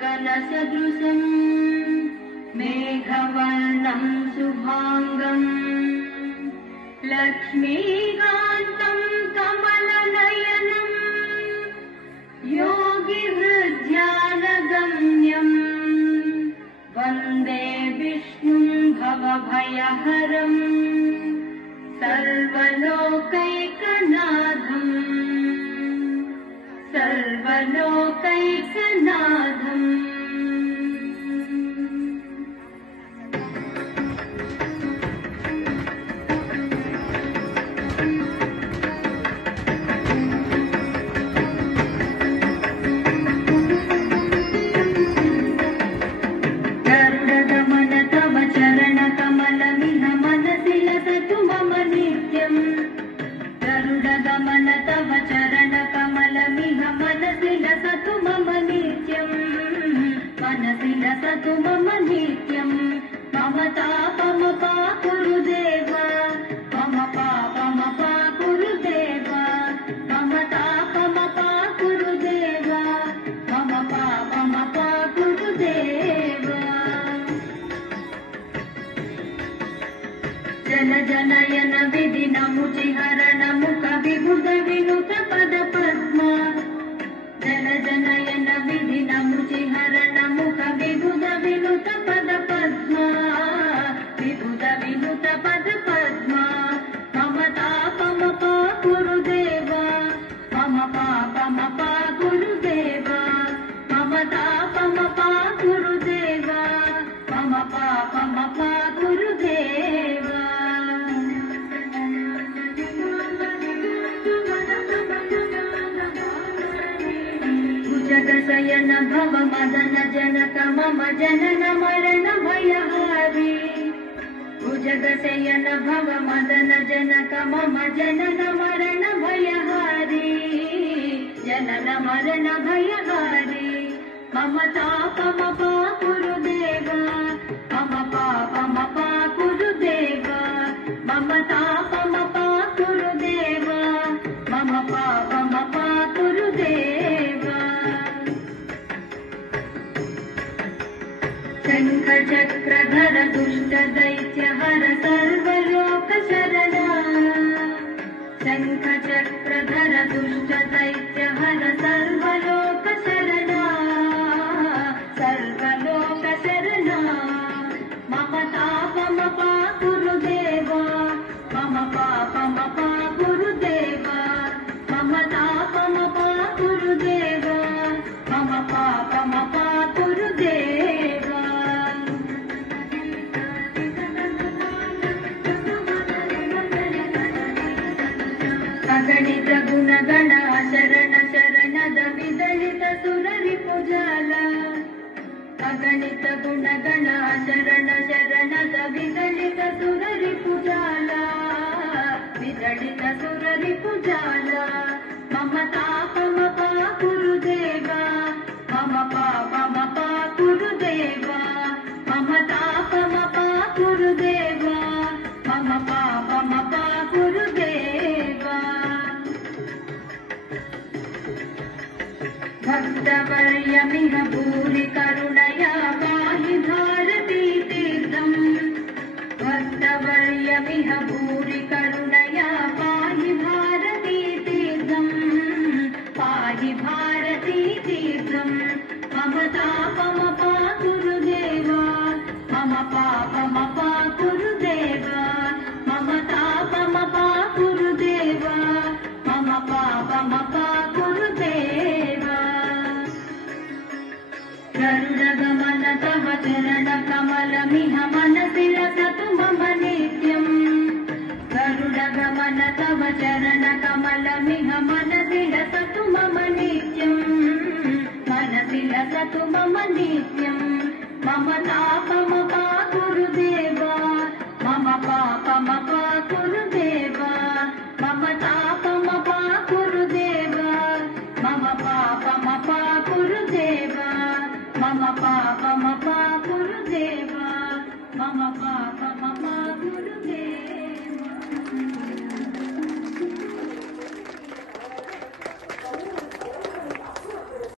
गगनसदृशं मेघवर्णं शुभांगं लक्ष्मीकान्तं कमलनयनं योगिहृद्यानगम्यं वन्दे विष्णुं भवभयहरं सर्वलोकैकनाथम् सर्वलोकैकनाथम्। गरुडगमन तव चरणकमलमिह मनसि लसतु मम नित्यम्। गरुडगमन तव चरणकमलमिह मनसि लसतु मम नित्यम्। मनसि लसतु मम नित्यम्। मम तापमपाकुरुदेव मम पापमपाकुरुदेव मम तापमपाकुरुदेव मम पापमपाकुरुदेव। जन जनयन विधिनमुचिहरण मुख विबुध विनुत पद पद्मा। जन जनयन विधिनमुचिहरण मुख विबुध विनुत पद पद्मा। विबुध विनुत पद पद्मा। मम तापमपाकुरुदेव मम पापमपाकुरुदेव मम तापमपाकुरुदेव मम पापमपाकुरुदेव। भुजगशयन भव मदन जनक मम जनन मरण भयहारी। भुजगशयन भव मदन जनक मम जनन मरण भयहारी। जनन मरण भयहारी। मम तापमपाकुरुदेव मम पापमपाकुरुदेव मम तापमपाकुरुदेव मम पापमपाकुरुदेव। शङ्खचक्रधर दुष्ट दैत्यहर सर्वलोकशरणा। शङ्खचक्रधर दुष्ट दैत्यहर सर्वलोकशरणा सर्वलोकशरणा। मम तापमपाकुरुदेव मम पापमपाकुरुदेव मम तापमपाकुरुदेव मम पापमपाकुरुदेव। अगणित गुणगण शरण शरणद विदलित सुररिपुजाल। अगणित गुणगण शरण शरणद विदलित सुररिपुजाल। विदलित सुररिपुजाल। मम तापमपाकुरुदेव मम पापमपाकुरुदेव मम तापमपाकुरुदेव मम पापमपाकुरुदेव। भक्तवर्यमिह भूरि करुणया पाहि भारती तीर्थम्। भक्तवर्यमिह भूरि करुणया पाहि भारती तीर्थम्। पाहि भारती तीर्थम्। मम तापमपाकुरुदेव मम पापमपाकुरुदेव मम तापमपाकुरुदेव मम पापमपाकुरुदेव। गरुडगमन तव चरणकमलमिह मनसि लसतु मम नित्यम्। गरुडगमन तव चरणकमलमिह मनसि लसतु मम नित्यम्। मनसि लसतु मम नित्यम्। मम तापमपाकुरुदेव मम पापमपाकुरुदेव मम तापमपाकुरुदेव मम पापमपाकुरुदेव मम पापमपाकुरुदेव मम पापमपाकुरुदेव।